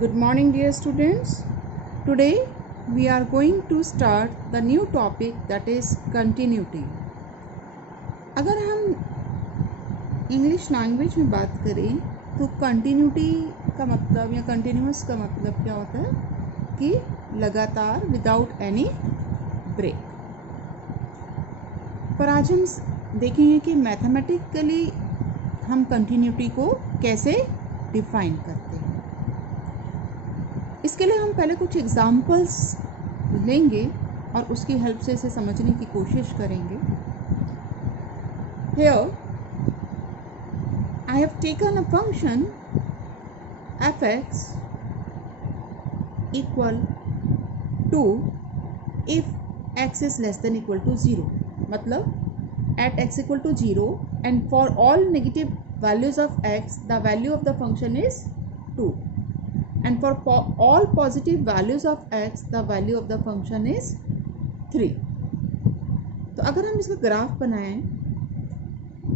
Good morning, dear students. Today we are going to start the new topic, that is continuity. अगर हम English language में बात करें तो कंटिन्यूटी का मतलब या कंटिन्यूअस का मतलब क्या होता है कि लगातार, विदाउट एनी ब्रेक। पर आज हम देखेंगे कि मैथमेटिकली हम कंटिन्यूटी को कैसे डिफाइन करते हैं। इसके लिए हम पहले कुछ एग्जाम्पल्स लेंगे और उसकी हेल्प से इसे समझने की कोशिश करेंगे। Here I have taken a function fx equal to if x is less than equal to 0, मतलब at x equal to 0 and for all negative values of x the value of the function is 2 and for all positive values of x the value of the function is 3। तो अगर हम इसका graph बनाएं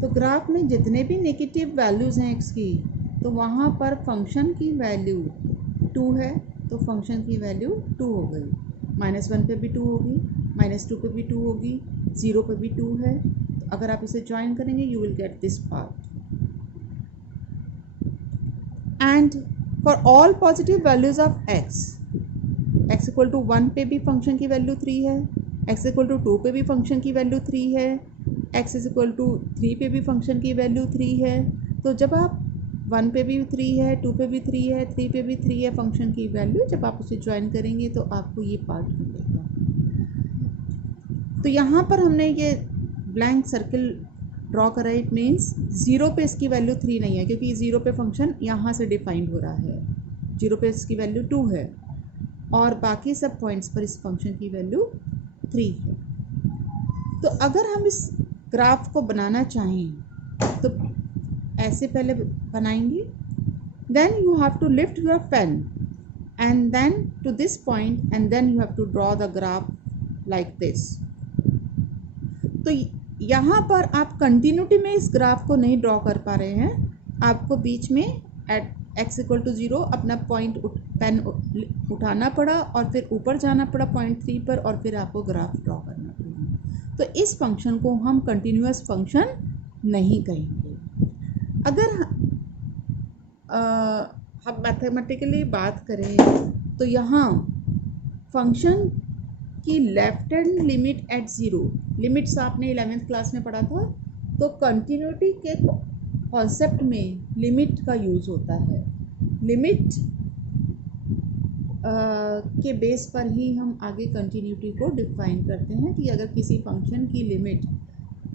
तो graph में जितने भी negative values हैं x की, तो वहाँ पर फंक्शन की वैल्यू 2 है, तो फंक्शन की वैल्यू 2 हो गई। -1 पे भी 2 होगी, -2 पे भी 2 होगी, 0 पे भी 2 है। तो अगर आप इसे ज्वाइन करेंगे you will get this part. And for all positive values of x equal to 1 पे भी फंक्शन की वैल्यू 3 है, x इक्वल टू 2 पे भी फंक्शन की वैल्यू 3 है, x इज इक्वल टू 3 पे भी फंक्शन की वैल्यू 3 है। तो जब आप 1 पे भी 3 है, 2 पे भी 3 है, 3 पे भी 3 है फंक्शन की वैल्यू, जब आप उसे ज्वाइन करेंगे तो आपको ये पार्ट मिलेगा। तो यहाँ पर हमने ये ब्लैंक सर्किल ड्रॉ करा, इट मीन्स 0 पे इसकी वैल्यू 3 नहीं है, क्योंकि 0 पे फंक्शन यहाँ से डिफाइंड हो रहा है। 0 पे इसकी वैल्यू 2 है और बाकी सब पॉइंट्स पर इस फंक्शन की वैल्यू 3 है। तो अगर हम इस ग्राफ को बनाना चाहें तो ऐसे पहले बनाएंगे, then you have to lift your pen and then to this point and then you have to draw the graph like this. तो यहाँ पर आप कंटिन्यूटी में इस ग्राफ को नहीं ड्रॉ कर पा रहे हैं, आपको बीच में एट x इक्वल टू 0 अपना पॉइंट पेन उठाना पड़ा और फिर ऊपर जाना पड़ा पॉइंट 3 पर और फिर आपको ग्राफ ड्रॉ करना पड़ा। तो इस फंक्शन को हम कंटिन्यूअस फंक्शन नहीं कहेंगे। अगर हम मैथमेटिकली बात करें तो यहाँ फंक्शन की left hand limit at 0, limits आपने 11th क्लास में पढ़ा था, तो कंटिन्यूटी के कॉन्सेप्ट में लिमिट का यूज़ होता है। लिमिट के बेस पर ही हम आगे कंटिन्यूटी को डिफाइन करते हैं कि अगर किसी फंक्शन की लिमिट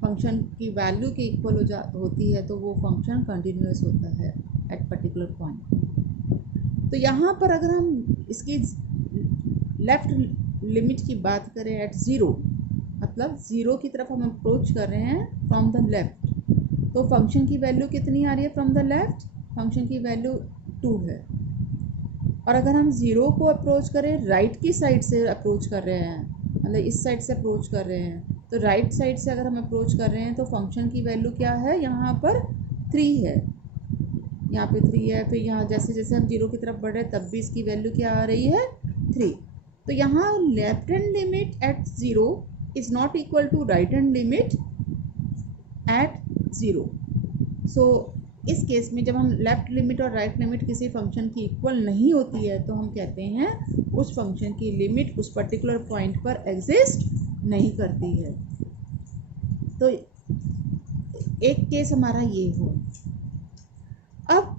फंक्शन की वैल्यू के इक्वल होती है तो वो फंक्शन कंटिन्यूअस होता है एट पर्टिकुलर पॉइंट। तो यहाँ पर अगर हम इसकी लेफ़्ट लिमिट की बात करें एट 0, मतलब 0 की तरफ हम अप्रोच कर रहे हैं फ्रॉम द लेफ़्ट, तो फंक्शन की वैल्यू कितनी आ रही है फ्रॉम द लेफ़्ट? फंक्शन की वैल्यू 2 है। और अगर हम 0 को अप्रोच करें, राइट की साइड से अप्रोच कर रहे हैं, मतलब इस साइड से अप्रोच कर रहे हैं, तो राइट साइड से अगर हम अप्रोच कर रहे हैं तो फंक्शन की वैल्यू क्या है? यहाँ पर 3 है, यहाँ पे 3 है। फिर यहाँ जैसे जैसे हम 0 की तरफ बढ़ रहे हैं तब भी इसकी वैल्यू क्या आ रही है? 3। तो यहाँ left hand limit at 0 is not equal to right hand limit at 0। So इस केस में जब हम लेफ़्ट लिमिट और राइट लिमिट किसी फंक्शन की इक्वल नहीं होती है तो हम कहते हैं उस फंक्शन की लिमिट उस पर्टिकुलर पॉइंट पर एग्जिस्ट नहीं करती है। तो एक केस हमारा ये हो। अब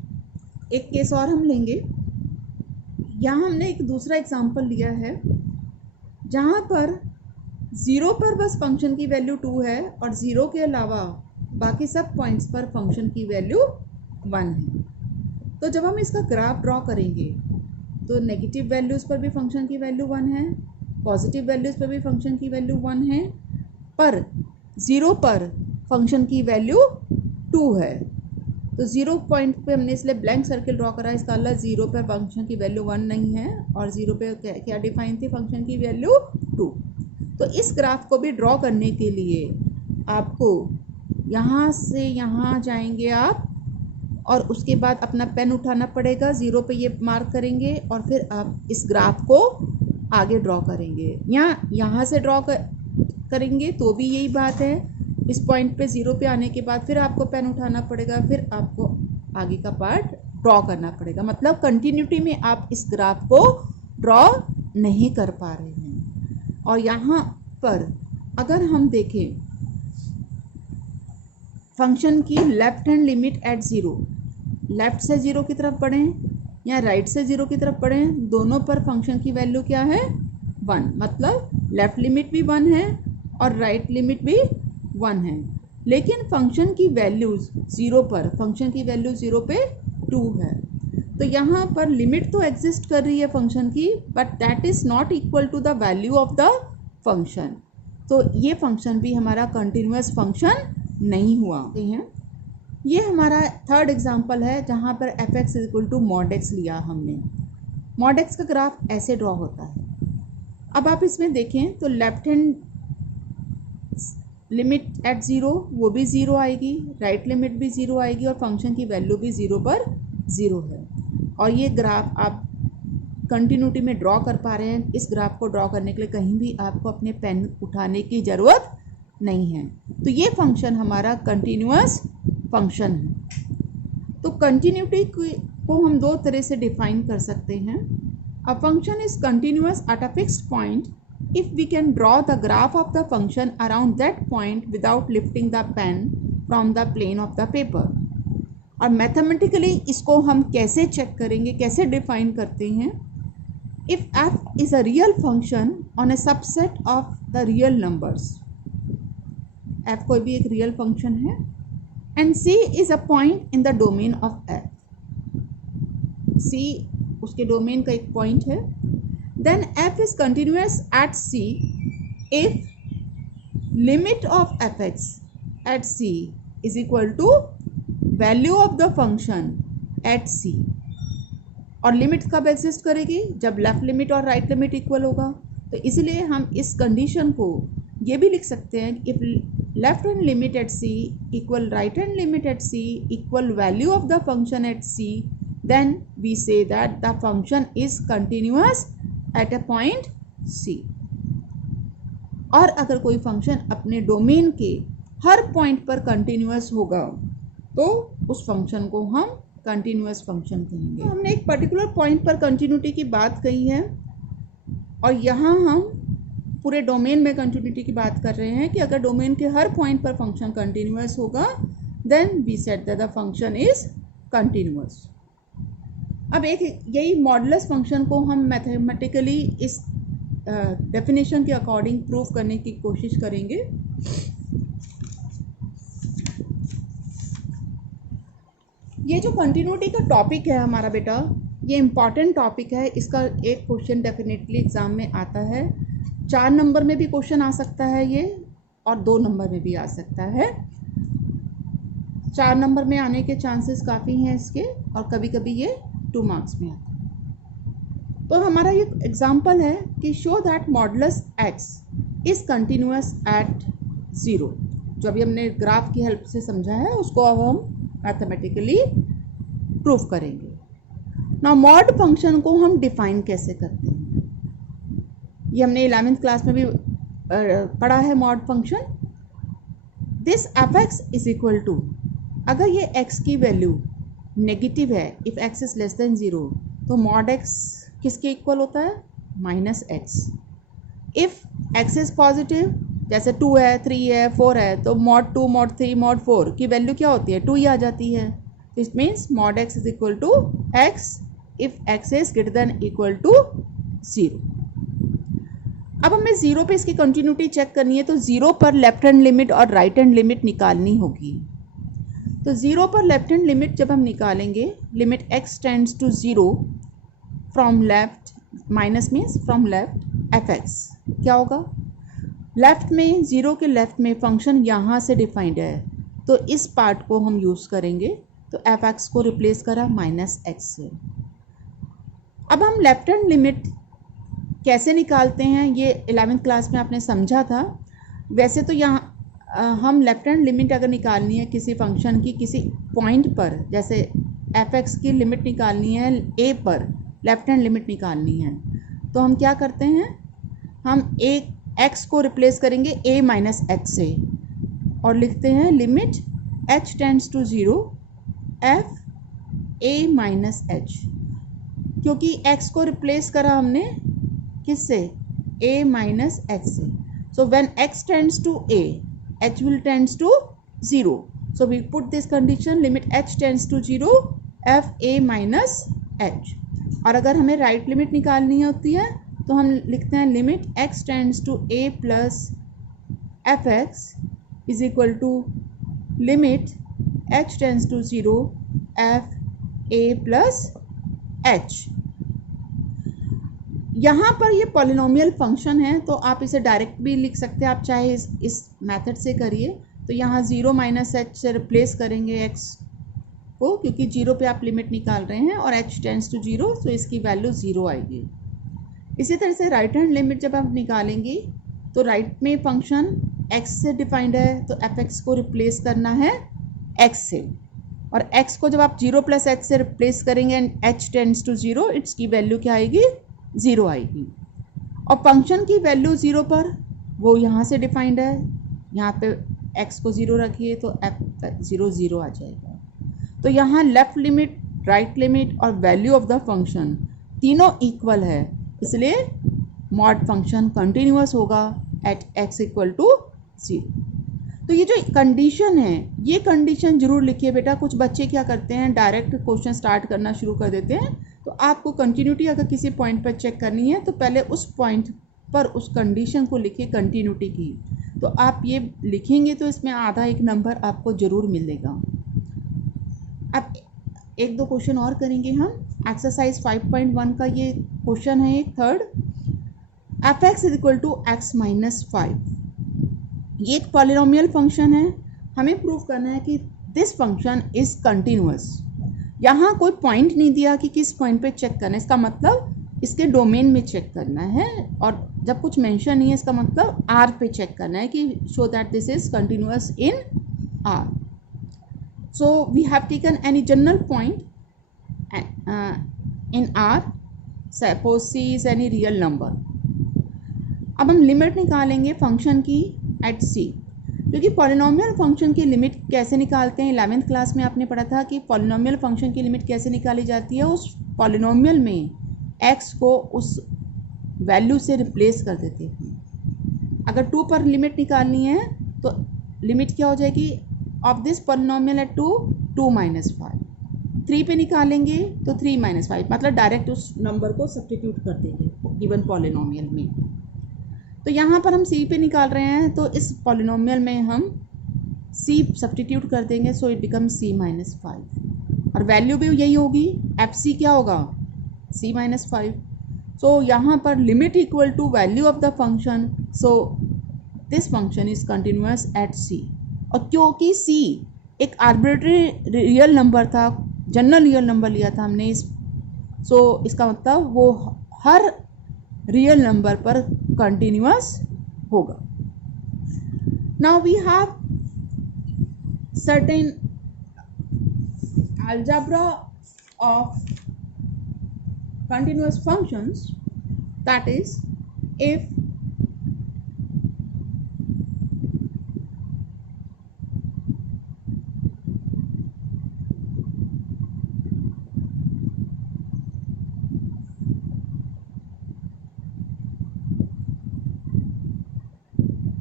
एक केस और हम लेंगे। यहाँ हमने एक दूसरा एग्जांपल लिया है जहाँ पर 0 पर बस फंक्शन की वैल्यू 2 है और 0 के अलावा बाकी सब पॉइंट्स पर फंक्शन की वैल्यू 1 है। तो जब हम इसका ग्राफ ड्रॉ करेंगे तो नेगेटिव वैल्यूज़ पर भी फंक्शन की वैल्यू 1 है, पॉजिटिव वैल्यूज़ पर भी फंक्शन की वैल्यू 1 है, पर 0 पर फंक्शन की वैल्यू 2 है। तो 0 पॉइंट पे हमने इसलिए ब्लैंक सर्किल ड्रॉ करा, इसका अल्लाह 0 पर फंक्शन की वैल्यू 1 नहीं है और 0 पे क्या डिफाइन थी फंक्शन की वैल्यू 2। तो इस ग्राफ को भी ड्रॉ करने के लिए आपको यहाँ से यहाँ जाएंगे आप और उसके बाद अपना पेन उठाना पड़ेगा, 0 पे ये मार्क करेंगे और फिर आप इस ग्राफ को आगे ड्रॉ करेंगे, या यहाँ से ड्रॉ करेंगे तो भी यही बात है। इस पॉइंट पे 0 पे आने के बाद फिर आपको पेन उठाना पड़ेगा, फिर आपको आगे का पार्ट ड्रॉ करना पड़ेगा। मतलब कंटिन्यूटी में आप इस ग्राफ को ड्रॉ नहीं कर पा रहे हैं। और यहाँ पर अगर हम देखें फंक्शन की left hand limit at 0, left से 0 की तरफ बढ़ें या राइट से 0 की तरफ बढ़ें, दोनों पर फंक्शन की वैल्यू क्या है 1। मतलब लेफ्ट लिमिट भी 1 है और राइट लिमिट भी 1 है, लेकिन फंक्शन की वैल्यूज 0 पर, फंक्शन की वैल्यू 0 पे 2 है। तो यहाँ पर लिमिट तो एग्जिस्ट कर रही है फंक्शन की, but that is not equal to the value of the function. तो ये फंक्शन भी हमारा कंटिन्यूअस फंक्शन नहीं हुआ है। ये हमारा थर्ड एग्जाम्पल है जहाँ पर f x is equal to mod x लिया हमने। मॉड एक्स का ग्राफ ऐसे ड्रॉ होता है। अब आप इसमें देखें तो लेफ्ट हैंड लिमिट एट 0 वो भी 0 आएगी, राइट लिमिट भी 0 आएगी और फंक्शन की वैल्यू भी 0 पर 0 है। और ये ग्राफ आप कंटिन्यूटी में ड्रॉ कर पा रहे हैं। इस ग्राफ को ड्रॉ करने के लिए कहीं भी आपको अपने पेन उठाने की ज़रूरत नहीं है। तो ये फंक्शन हमारा कंटिन्यूअस फंक्शन है। तो कंटिन्यूटी को हम दो तरह से डिफाइन कर सकते हैं। A function is continuous at a fixed point if we can draw the graph of the function around that point without lifting the pen from the plane of the paper। और mathematically इसको हम कैसे check करेंगे, कैसे define करते हैं। If f is a real function on a subset of the real numbers, f कोई भी एक रियल फंक्शन है, and c is a point in the domain of f, c उसके डोमेन का एक पॉइंट है, then f is continuous at c if limit of fx at c is equal to value of the function at c। और limit कब exist करेगी, जब left limit और right limit equal होगा। तो इसलिए हम इस कंडीशन को ये भी लिख सकते हैं, if left hand limit eight c equal right hand limit eight c equal value of the function at c, then we say that the function is continuous at a point c। और अगर कोई function अपने domain के हर point पर continuous होगा तो उस फंक्शन को हम कंटिन्यूअस फंक्शन कहेंगे। तो हमने एक पर्टिकुलर पॉइंट पर कंटिन्यूटी की बात कही है और यहाँ हम पूरे डोमेन में कंटिन्यूटी की बात कर रहे हैं कि अगर डोमेन के हर पॉइंट पर फंक्शन कंटिन्यूअस होगा then we said that the function is continuous. अब एक यही मॉडुलस फंक्शन को हम मैथमेटिकली इस डेफिनेशन के अकॉर्डिंग प्रूव करने की कोशिश करेंगे। ये जो कंटिन्यूटी का टॉपिक है हमारा बेटा, ये इम्पॉर्टेंट टॉपिक है। इसका एक क्वेश्चन डेफिनेटली एग्ज़ाम में आता है। 4 नंबर में भी क्वेश्चन आ सकता है ये, और 2 नंबर में भी आ सकता है। 4 नंबर में आने के चांसेस काफ़ी हैं इसके, और कभी कभी ये 2 मार्क्स में आता है। तो हमारा ये एग्जाम्पल है कि show that modulus x is continuous at 0। जो अभी हमने ग्राफ की हेल्प से समझा है उसको अब हम मैथमेटिकली प्रूफ करेंगे। नाउ मॉड फंक्शन को हम डिफाइन कैसे करते हैं, ये हमने 11th क्लास में भी पढ़ा है। Mod function this f x is equal to, अगर ये x की वैल्यू नेगेटिव है, if x is less than 0, तो मॉड x किसके इक्वल होता है -x। If x is positive, जैसे 2 है, 3 है, 4 है, तो मॉड 2, मॉड 3, मॉड 4 की वैल्यू क्या होती है 2 ही आ जाती है। This means mod x is equal to x if x is greater than equal to 0। अब हमें 0 पे इसकी कंटिन्यूटी चेक करनी है, तो 0 पर लेफ्ट हैंड लिमिट और राइट हैंड लिमिट निकालनी होगी। तो 0 पर लेफ्ट हैंड लिमिट जब हम निकालेंगे, limit x tends to 0 from left, minus means from left f x, क्या होगा लेफ्ट में 0 के लेफ्ट में फंक्शन यहाँ से डिफाइंड है, तो इस पार्ट को हम यूज़ करेंगे। तो एफ एक्स को रिप्लेस करा -x से। अब हम लेफ्ट हैंड लिमिट कैसे निकालते हैं, ये 11th क्लास में आपने समझा था। वैसे तो यहाँ हम लेफ्ट हैंड लिमिट अगर निकालनी है किसी फंक्शन की किसी पॉइंट पर, जैसे एफ एक्स की लिमिट निकालनी है ए पर, लेफ्ट हैंड लिमिट निकालनी है, तो हम क्या करते हैं, हम एक एक्स को रिप्लेस करेंगे ए माइनस एच से और लिखते हैं limit h tends to 0 f a minus h, क्योंकि एक्स को रिप्लेस करा हमने किससे, a minus h से. So when x tends to a, h will tends to 0. So we put this condition limit h tends to 0 f a minus h. और अगर हमें right limit निकालनी होती है तो हम लिखते हैं limit x tends to a plus f x is equal to limit h tends to 0 f a plus h. यहाँ पर ये पॉलिनोमियल फंक्शन है तो आप इसे डायरेक्ट भी लिख सकते हैं, आप चाहे इस मेथड से करिए. तो यहाँ 0 माइनस एच से रिप्लेस करेंगे x को, क्योंकि 0 पे आप लिमिट निकाल रहे हैं और h टेंड्स टू 0, तो इसकी वैल्यू 0 आएगी. इसी तरह से राइट हैंड लिमिट जब आप निकालेंगे तो राइट में फंक्शन x से डिफाइंड है, तो एफ एक्स को रिप्लेस करना है x से, और x को जब आप 0 प्लस एच से रिप्लेस करेंगे एंड h टेंड्स टू 0, इसकी वैल्यू क्या आएगी, 0 आएगी. और फंक्शन की वैल्यू 0 पर वो यहाँ से डिफाइंड है, यहाँ पे x को 0 रखिए तो f 0 0 आ जाएगा. तो यहाँ लेफ्ट लिमिट, राइट लिमिट और वैल्यू ऑफ द फंक्शन तीनों इक्वल है, इसलिए मॉड फंक्शन कंटिन्यूअस होगा एट x इक्वल टू 0. तो ये जो कंडीशन है, ये कंडीशन जरूर लिखिए बेटा. कुछ बच्चे क्या करते हैं, डायरेक्ट क्वेश्चन स्टार्ट करना शुरू कर देते हैं. तो आपको कंटिन्यूटी अगर किसी पॉइंट पर चेक करनी है तो पहले उस पॉइंट पर उस कंडीशन को लिखिए कंटिन्यूटी की. तो आप ये लिखेंगे तो इसमें आधा एक नंबर आपको ज़रूर मिलेगा. अब एक दो क्वेश्चन और करेंगे हम. एक्सरसाइज 5.1 का ये क्वेश्चन है, एक third. F x is equal to x minus 5. ये एक पॉलिनोमियल फंक्शन है. हमें प्रूव करना है कि दिस फंक्शन इज कंटिन्यूअस. यहाँ कोई पॉइंट नहीं दिया कि किस पॉइंट पे चेक करना है, इसका मतलब इसके डोमेन में चेक करना है. और जब कुछ मेंशन नहीं है इसका मतलब आर पे चेक करना है कि show that this is continuous in R. So we have taken any general point in R, suppose c is any real number. अब हम लिमिट निकालेंगे फंक्शन की एट सी, क्योंकि पॉलिनोमियल फंक्शन की लिमिट कैसे निकालते हैं, 11th क्लास में आपने पढ़ा था कि पॉलिनोमियल फंक्शन की लिमिट कैसे निकाली जाती है. उस पॉलिनोमियल में x को उस वैल्यू से रिप्लेस कर देते हैं. अगर 2 पर लिमिट निकालनी है तो लिमिट क्या हो जाएगी, of this polynomial at 2 2 minus 5. 3 पे निकालेंगे तो 3 माइनस 5, मतलब डायरेक्ट उस नंबर को सब्स्टिट्यूट कर देंगे गिवन पॉलिनोमियल में. तो यहाँ पर हम c पे निकाल रहे हैं तो इस पॉलिनोमियल में हम c सब्स्टिट्यूट कर देंगे, so it become c minus 5 और वैल्यू भी यही होगी. एफ सी क्या होगा, c माइनस 5. सो यहाँ पर limit equal to value of the function, so this function is continuous at c. और क्योंकि c एक आर्बिट्रेरी रियल नंबर था, जनरल रियल नंबर लिया था हमने इस, सो इसका मतलब वो हर रियल नंबर पर कंटिन्यूअस होगा. Now we have certain algebra of continuous functions, that is if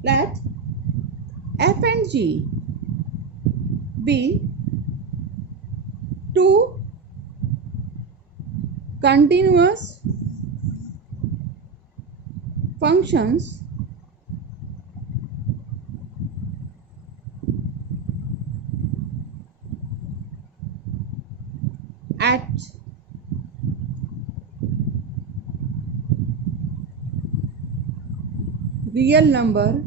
let f and g be two continuous functions at real number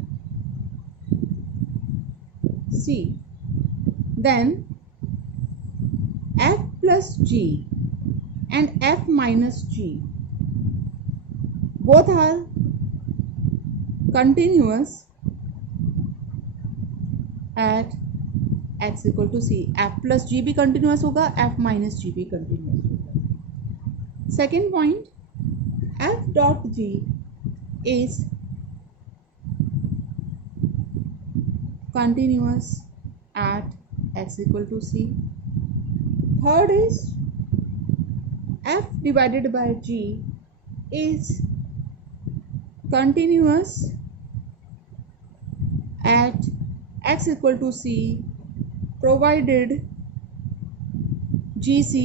c, then f plus g and f minus g both are continuous at x equal to c, f plus g भी continuous होगा, f minus g भी continuous होगा। Second point, f dot g is continuous at x equal to c. Third is f divided by g is continuous at x equal to c provided gc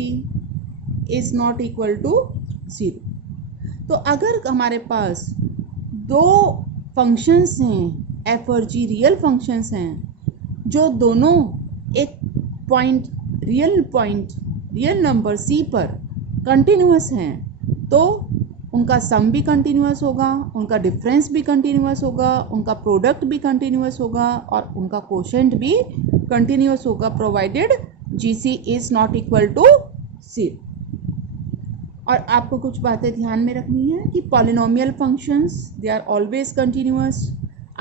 is not equal to 0. तो अगर हमारे पास दो functions हैं, F और जी real functions हैं, जो दोनों एक रियल नंबर सी पर कंटिन्यूस हैं, तो उनका सम भी कंटिन्यूस होगा, उनका डिफरेंस भी कंटिन्यूस होगा, उनका प्रोडक्ट भी कंटिन्यूस होगा और उनका कोशेंट भी कंटिन्यूस होगा, provided g c is not equal to 0. और आपको कुछ बातें ध्यान में रखनी है कि polynomial functions they are always continuous,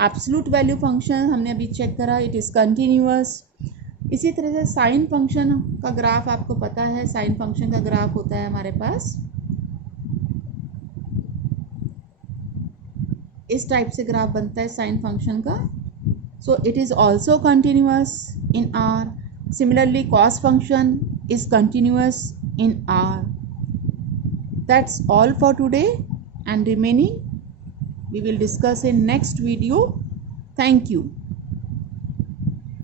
absolute value function हमने अभी चेक करा, इट इज़ कंटिन्यूस. इसी तरह से साइन फंक्शन का ग्राफ आपको पता है, साइन फंक्शन का ग्राफ होता है हमारे पास इस टाइप से ग्राफ बनता है साइन फंक्शन का. So it is also continuous in are. Similarly cos function is continuous in are. That's all for today, and remaining we will discuss in next video. Thank you.